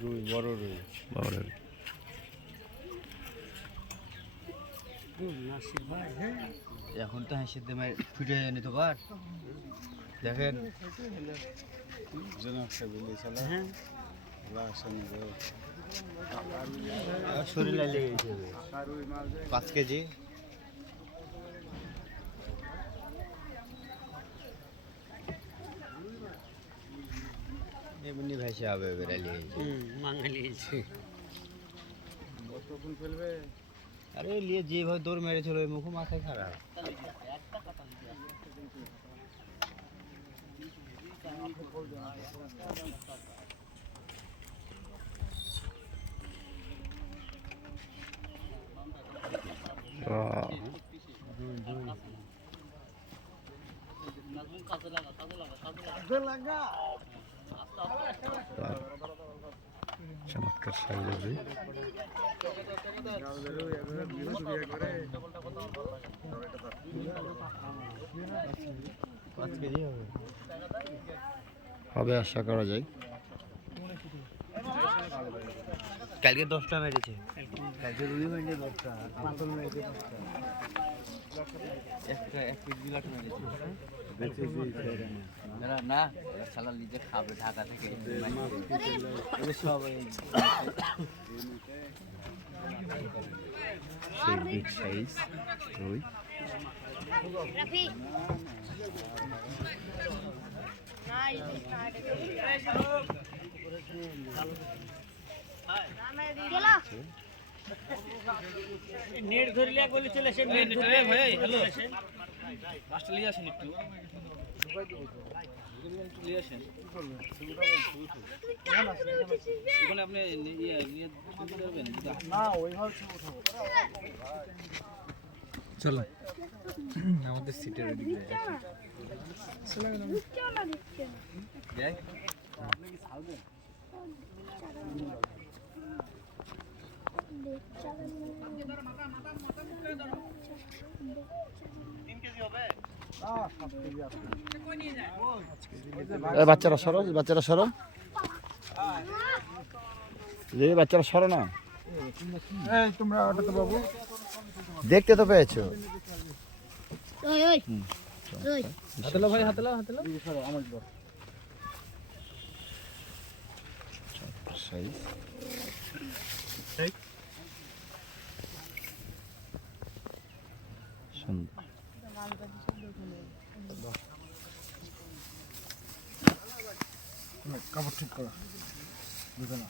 রুই বড় রুই। বড় এখন তো হাসির দামে ফুটে নিতে পার দেখেন। শরীর লেগে পাঁচ কেজি। এমনি ভেসে হবে বেড়ালি আরে লিয়ে যেভাবে দৌড় মেরেছিল ওই মুখ মাথায় খারাপ সাইজের হবে আশা করা যায়। কালকে দশটা মেরেছে। কালকে রুই মেরেছে দশটা পাঁচল মেরেছে একটা এক কেজি লাখ মেরেছে। না নিজে খাবে ঢাকা থেকে নেট ধরলে বলে চলে আসেন নেট ধরলে ভাই হ্যালো মাস্টার লিয়ে আসেন একটু ওখানে আপনি নিয়ে তুলতে পারবেন চলো আমাদের সিটের ওদিকে দিচ্ছে না দিচ্ছে না যাই এই বাচ্চারা সরো বাচ্চারা সরো। বাচ্চারা সরো না। বাবু দেখতে তো পেয়েছ। ভাই সুন্দর। কাপড় ঠিক করা বুঝে না